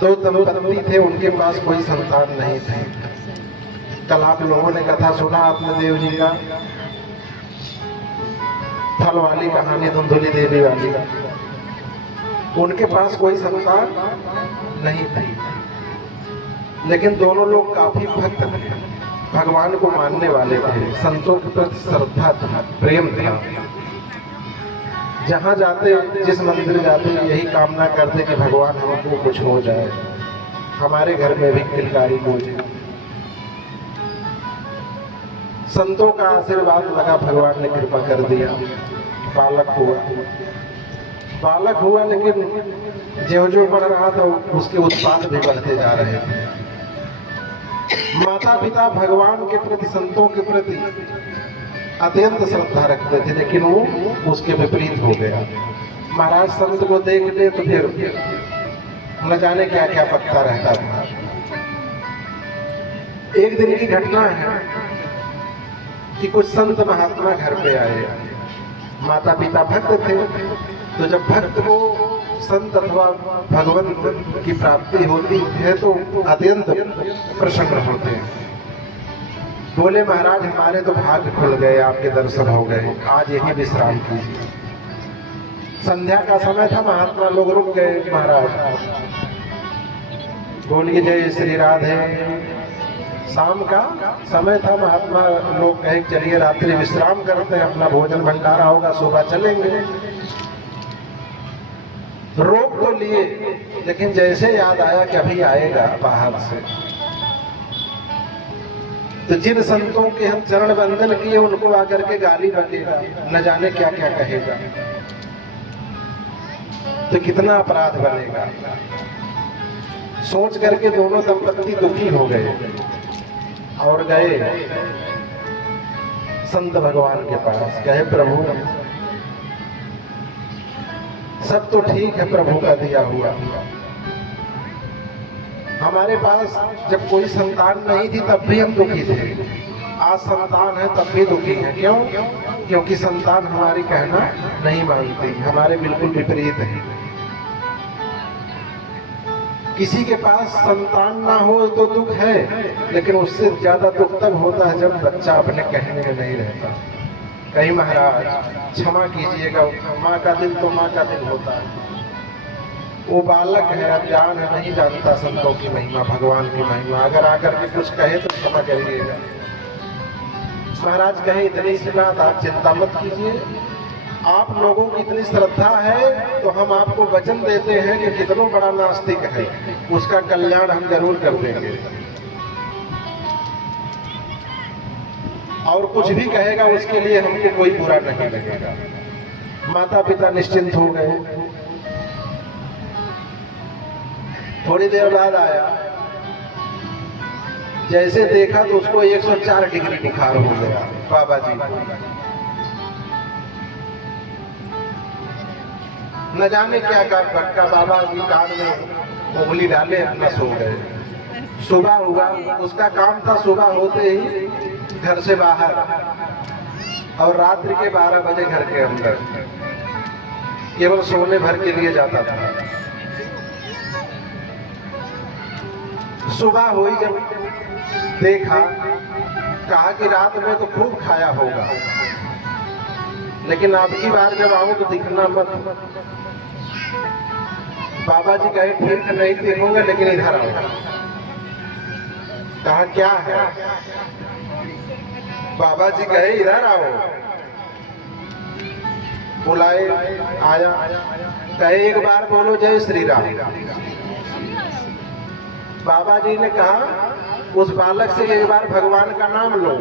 दो दंपति थे, उनके पास कोई संतान नहीं थी। कल आप लोगों ने कथा सुना आपने देव जी का, फल वाली कहानी, धुंधुली देवी वाली। उनके पास कोई संतान नहीं थी, लेकिन दोनों लोग काफी भक्त थे, भगवान को मानने वाले थे, संतों के प्रति श्रद्धा था, प्रेम था। जहाँ जाते, जिस मंदिर जाते, यही कामना करते कि भगवान हमको कुछ हो जाए, हमारे घर में भी किलकारी गूंजे। संतों का आशीर्वाद लगा, भगवान ने कृपा कर दिया, बालक हुआ, लेकिन ज्यों-ज्यों बढ़ रहा था उसके उत्पाद भी बढ़ते जा रहे थे। माता पिता भगवान के प्रति, संतों के प्रति अत्यंत श्रद्धा रखते थे, लेकिन वो उसके विपरीत हो गया। महाराज संत को देख ले तो फिर न जाने क्या क्या पकता रहता था। एक दिन की घटना है कि कुछ संत महात्मा घर पे आए। माता पिता भक्त थे, तो जब भक्त को संत अथवा भगवंत की प्राप्ति होती है तो अत्यंत प्रसन्न होते हैं। बोले महाराज हमारे तो भाग्य खुल गए, आपके दर्शन हो गए, आज यही विश्राम कीजिए। संध्या का समय था, महात्मा लोग रुक गए। महाराज बोलिए जय श्री राधे। शाम का समय था, महात्मा लोग कहे चलिए रात्रि विश्राम करते हैं, अपना भोजन भंडारा होगा, सुबह चलेंगे। रोक तो लिए, लेकिन जैसे याद आया कि अभी आएगा बाहर से, तो जिन संतों के हम चरण बंदन किए उनको आकर के गाली बकेगा, न जाने क्या क्या कहेगा, तो कितना अपराध बनेगा। सोच करके दोनों दंपति दुखी हो गए और गए संत भगवान के पास। कहे प्रभु सब तो ठीक है, प्रभु का दिया हुआ, हमारे पास जब कोई संतान नहीं थी तब भी हम दुखी थे, आज संतान है तब भी दुखी है। क्यों? क्योंकि संतान हमारी कहना नहीं मानती, हमारे बिल्कुल विपरीत है। किसी के पास संतान ना हो तो दुख है, लेकिन उससे ज्यादा दुख तब होता है जब बच्चा अपने कहने में नहीं रहता। कहीं महाराज क्षमा कीजिएगा, माँ का दिल तो माँ का दिल होता है, वो बालक है, अज्ञान है, नहीं जानता संतों की महिमा, भगवान की महिमा। अगर आकर के कुछ कहे तो क्षमा करिएगा। महाराज कहे इतनी सी बात, आप चिंता मत कीजिए, आप लोगों की इतनी श्रद्धा है तो हम आपको वचन देते हैं कि कितना बड़ा नास्तिक है उसका कल्याण हम जरूर कर देंगे, और कुछ भी कहेगा उसके लिए हमको कोई बुरा नहीं लगेगा। माता पिता निश्चिंत हो गए। थोड़ी देर बाद आया, जैसे देखा तो उसको 104 डिग्री बुखार हो गया। बाबा जी न जाने क्या का बाबा जी कान में उंगली डाले, अपना सो गए। सुबह हुआ, उसका काम था सुबह होते ही घर से बाहर और रात्रि के 12 बजे घर के अंदर, केवल सोने भर के लिए जाता था। सुबह हुई जब देखा, कहा कि रात में तो खूब खाया होगा, लेकिन अब की बार जब आओ तो दिखना मत। बाबा जी कहे ठीक नहीं देखूंगा, लेकिन इधर आओ। कहा क्या है? बाबा जी कहे इधर आओ। बुलाए, आया, कहे एक बार बोलो जय श्री राम। बाबा जी ने कहा उस बालक से एक बार भगवान का नाम लो,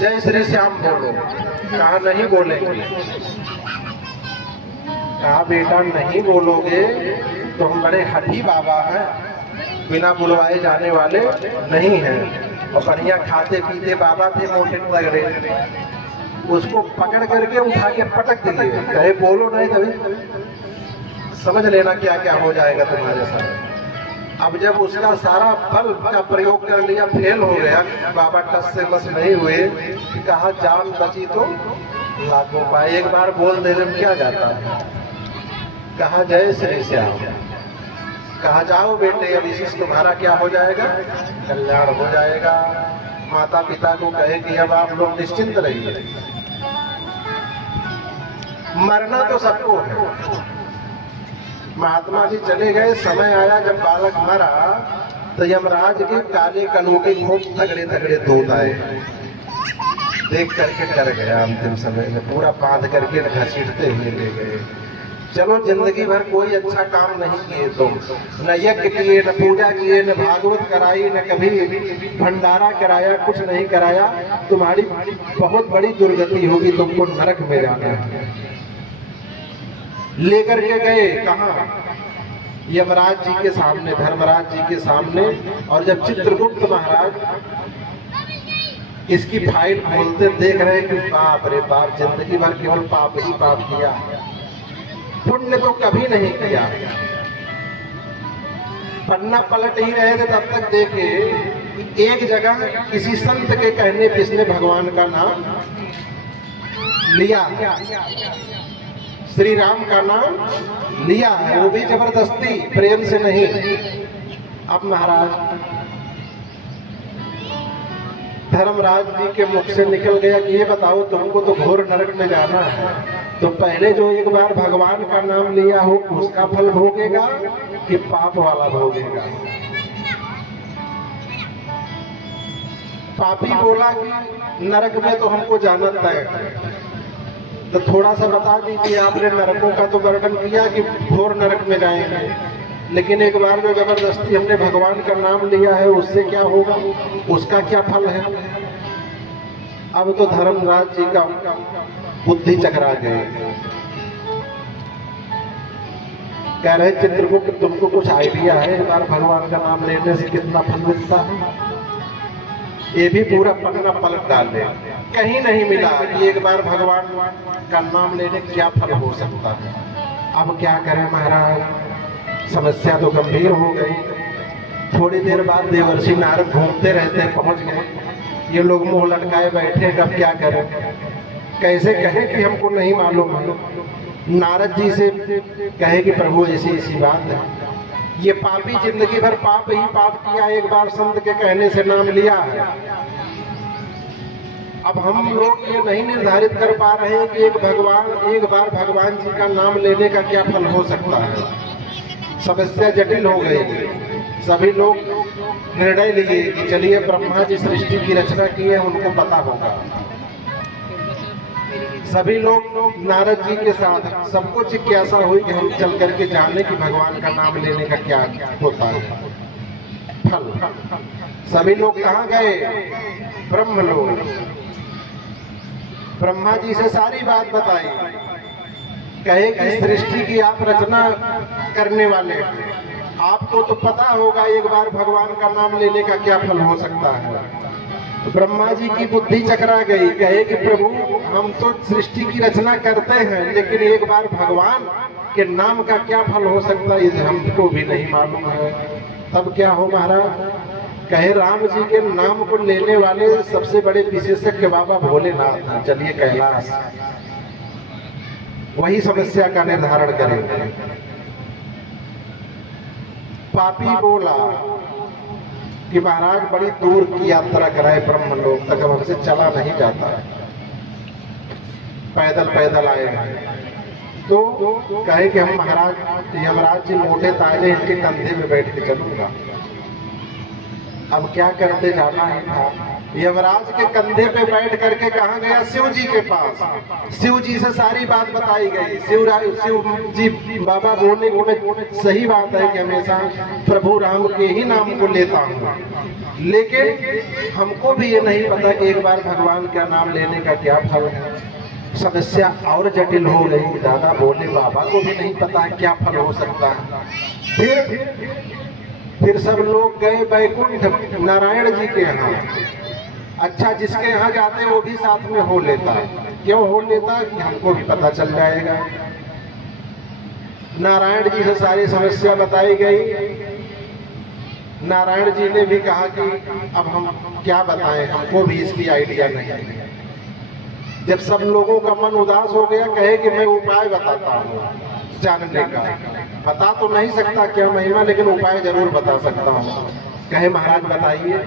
जय श्री श्याम बोलो। कहा नहीं बोलेंगे। कहा बेटा नहीं बोलोगे तो हम बड़े हठी बाबा हैं, बिना बुलवाए जाने वाले नहीं हैं, और बढ़िया खाते पीते बाबा थे, मोटे तगड़े। उसको पकड़ करके उठा के पटक दिए। कहे बोलो नहीं तभी समझ लेना क्या क्या हो जाएगा तुम्हारे साथ। अब जब उसका सारा बल का प्रयोग कर लिया, फेल हो गया, बाबा टस से बस नहीं हुए। कहा जान बची तो लाखों पाए, एक बार बोल देने में क्या जाता है। कहा जय श्री श्याम। कहा जाओ बेटे अब इसी से तुम्हारा क्या हो जाएगा, कल्याण हो जाएगा। माता पिता को कहे कि अब आप लोग निश्चिंत रहिए। मरना तो सबको है। महात्मा जी चले गए, समय आया जब बालक मरा तो यमराज के काले कनोटे खूब तगड़े तगड़े दूध आए। देख करके डर गया। अंतिम समय में पूरा बांध करके घसीटते हुए ले गए। चलो जिंदगी भर कोई अच्छा काम नहीं किए तुम, न यज्ञ किए, न पूजा किए, न भागवत कराई, न कभी भंडारा कराया, कुछ नहीं कराया। तुम्हारी बहुत बड़ी दुर्गति होगी, तुमको नरक में जाना है। लेकर के गए कहाँ, यमराज जी के सामने, धर्मराज जी के सामने। और जब चित्रगुप्त महाराज इसकी फाइल खोलते देख रहे कि बाप रे बाप, जिंदगी भर केवल पाप ही पाप किया, पुण्य तो कभी नहीं किया। पन्ना पलट ही रहे थे तब तक देखे एक जगह किसी संत के कहने पे इसने भगवान का नाम लिया, श्री राम का नाम लिया है, वो भी जबरदस्ती, प्रेम से नहीं। अब महाराज धर्मराज जी के मुख से निकल गया कि ये बताओ तुमको तो घोर नरक में जाना है, तो पहले जो एक बार भगवान का नाम लिया हो उसका फल भोगेगा कि पाप वाला भोगेगा। पापी बोला कि नरक में तो हमको जाना तय है, तो थोड़ा सा बता दीजिए, आपने नरकों का तो वर्णन किया कि घोर नरक में जाएंगे, लेकिन एक बार जो जबरदस्ती हमने भगवान का नाम लिया है उससे क्या होगा, उसका क्या फल है। अब तो धर्मराज जी का बुद्धि चकरा गए। कह रहे चित्रगुप्त तुमको कुछ आइडिया है एक बार भगवान का नाम लेने से कितना फल मिलता है? ये भी पूरा पन्ना पलट डाले, कहीं नहीं मिला कि एक बार भगवान का नाम लेने क्या फल हो सकता है। अब क्या करें महाराज, समस्या तो गंभीर हो गई। थोड़ी देर बाद देवर्षि नारद घूमते रहते हैं, पहुंच गए। ये लोग मुंह लटकाए बैठे, अब क्या करें, कैसे कहें कि हमको नहीं मालूम है। नारद जी से कहे कि प्रभु ऐसी ऐसी बात है, ये पापी जिंदगी भर पाप ही पाप किया, एक बार संत के कहने से नाम लिया है। अब हम लोग ये नहीं निर्धारित कर पा रहे हैं कि एक बार भगवान जी का नाम लेने का क्या फल हो सकता है। समस्या जटिल हो गई। सभी लोग निर्णय लिए कि चलिए ब्रह्मा जी सृष्टि की रचना की है, उनको पता होगा। सभी लोग नारद जी के साथ, सबको जिज्ञासा हुई कि हम चल करके जाने कि भगवान का नाम लेने का क्या होता है फल। सभी लोग कहाँ गए, ब्रह्मलोक। ब्रह्मा जी से सारी बात बताई, कहे कि सृष्टि की आप रचना करने वाले, आपको तो पता होगा एक बार भगवान का नाम लेने का क्या फल हो सकता है। तो ब्रह्मा जी की बुद्धि चकरा गई, कहे कि प्रभु हम तो सृष्टि की रचना करते हैं, लेकिन एक बार भगवान के नाम का क्या फल हो सकता है ये हमको भी नहीं मालूम है। तब क्या हो महाराज, कहे राम जी के नाम को लेने वाले सबसे बड़े विशेषज्ञ बाबा भोलेनाथ हैं, चलिए कैलाश, वही समस्या का निर्धारण करेंगे। पापी बोला कि महाराज बड़ी दूर की यात्रा कराए ब्रह्मलोक तक, अब हमसे चला नहीं जाता, पैदल पैदल आए। तो कहे कि हम महाराज यमराज जी मोटे ताजे, इनके कंधे में बैठ के चलूंगा। अब क्या करते, जाना ही था। यमराज के कंधे पे बैठ करके कहाँ गया, शिव जी के पास। शिव जी से सारी बात बताई गई। शिव जी बाबा बोले कि सही बात है कि हमेशा प्रभु राम के ही नाम को लेता हूँ, लेकिन हमको भी ये नहीं पता कि एक बार भगवान का नाम लेने का क्या फल है। समस्या और जटिल हो गई। दादा बोले बाबा को भी नहीं पता है क्या फल हो सकता है। फिर सब लोग गए बैकुंठ नारायण जी के यहाँ। अच्छा, जिसके यहाँ जाते वो भी साथ में हो लेता। क्यों हो लेता कि हमको भी पता चल जाएगा। नारायण जी से सारी समस्या बताई गई। नारायण जी ने भी कहा कि अब हम क्या बताएं, हमको भी इसकी आइडिया नहीं है। जब सब लोगों का मन उदास हो गया, कहे कि मैं उपाय बताता हूँ जानने का। बता तो नहीं सकता क्या महिमा, लेकिन उपाय जरूर बता सकता हूँ। कहे महाराज बताइए।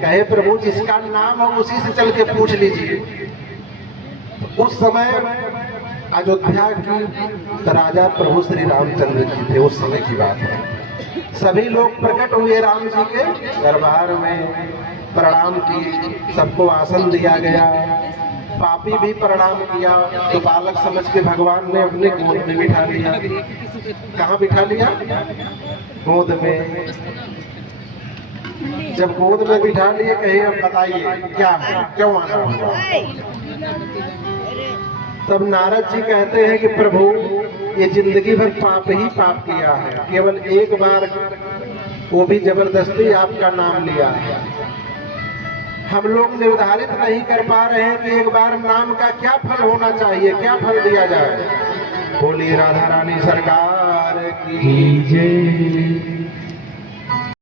कहे प्रभु जिसका नाम हो उसी से चल के पूछ लीजिए। उस समय अयोध्या की राजा प्रभु श्री रामचंद्र जी थे, उस समय की बात है। सभी लोग प्रकट हुए राम जी के दरबार में, प्रणाम किए, सबको आसन दिया गया। पापी भी प्रणाम किया तो बालक समझ के भगवान ने अपने गोद में बिठा लिया। कहाँ बिठा लिया? गोद में। जब गोद में बिठा लिए, कहिए अब बताइए क्या है, क्यों आना हुआ? तब नारद जी कहते हैं कि प्रभु ये जिंदगी भर पाप ही पाप किया है, केवल एक बार, वो भी जबरदस्ती आपका नाम लिया है। हम लोग निर्धारित नहीं कर पा रहे हैं कि एक बार नाम का क्या फल होना चाहिए, क्या फल दिया जाए। बोलिए राधा रानी सरकार की जय।